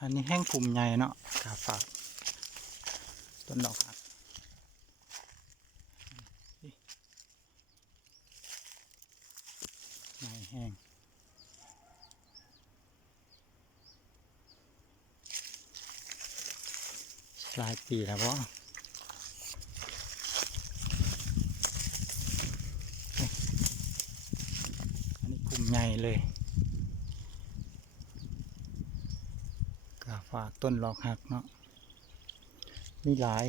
อันนี้แห้งกลุ่มใหญ่เนาะกาฝากต้นดอกหักใหญ่แห้งหลายปีแล้ววะอันนี้กลุ่มใหญ่เลยกาฝากต้นดอกหักเนาะมีหลาย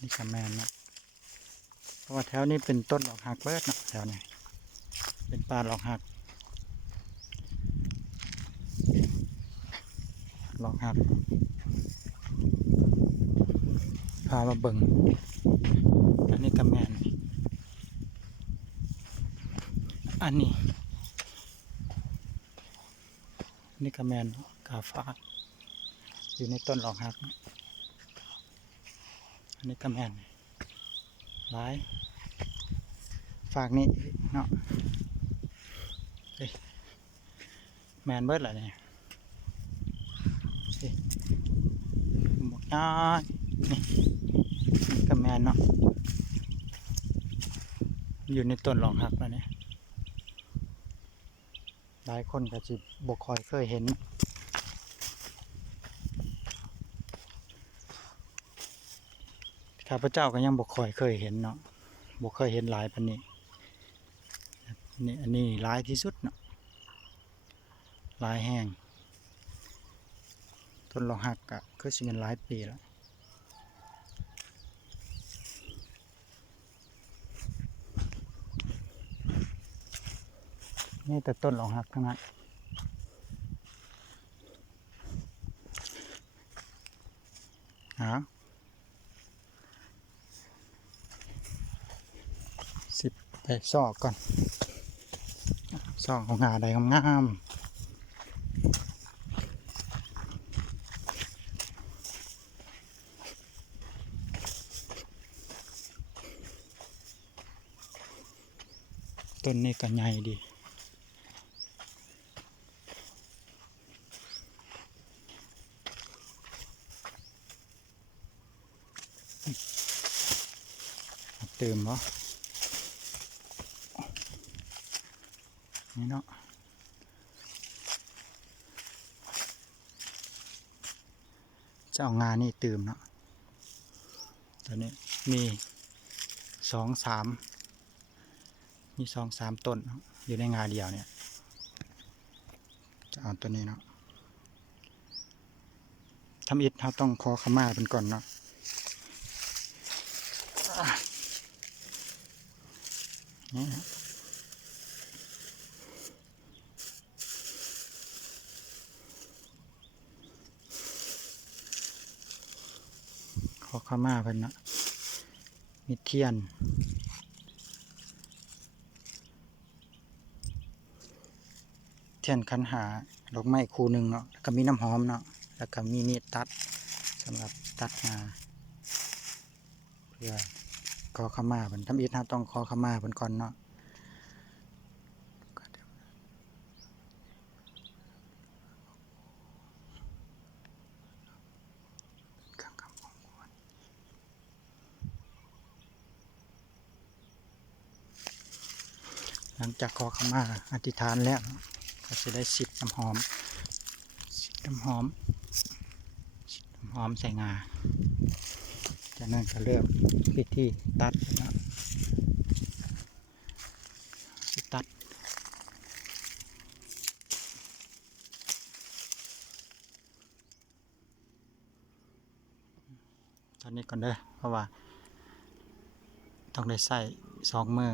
นี่กระแมนนะเพราะว่าแถวนี้เป็นต้นดอกหักเบิดเนาะแถวนี้เป็นป่าดอกหักดอกหักพามาเบิ่งอันนี้กระแมนอันนี้นี่กระแมนกาฟ้าอยู่ในต้นดอกหักอันนี้กระแมนหลายฝากนี่เนาะแมนเบิดแหละเนี่ยบอกน้อยนี่กระแมนเนาะอยู่ในต้นดอกหักแล้วเนี่ยหลายคนก็จะบกคอยเคยเห็นข้าพเจ้าก็ยังบกคอยเคยเห็นเนาะบกเคยเห็นหลายปานนี้นี่อันนี้หลายที่สุดเนาะหลายแห้งต้นดอกหักก็คือสิเป็นหลายปีแล้วนี่แต่ต้นดอกหักทั้งนั้นสิบไปซอกก่อนซอกของหาใดงามต้นนี้ก็ใหญ่ดีเติมเหรอนี่เนาะจะเอางานนี่เติมเนาะตอนนี้มี2-3ต้นอยู่ในงาเดียวเนี่ยจะเอาตัวนี้เนาะทำอิฐเราต้องขอขม่าเป็นก่อนเนาะนี่นะขอขม่าเป็นเนาะมีเทียนคันหาดอกไม้คู่หนึ่งเนาะแล้วก็มีน้ำหอมเนาะแล้วก็มีมีดตัดสำหรับตัดงาเพื่อขอขม่าเป็นทำอิฐเราต้องขอขม่าเป็นก่อนเนาะหลังจากขอขมาอธิษฐานแล้วก็จะได้สิบน้ำหอมใส่งาจากนั้นก็เริ่มพิธีตัดนะตัดตอนนี้ก่อนเด้อเพราะว่าต้องได้ใส่2 มือ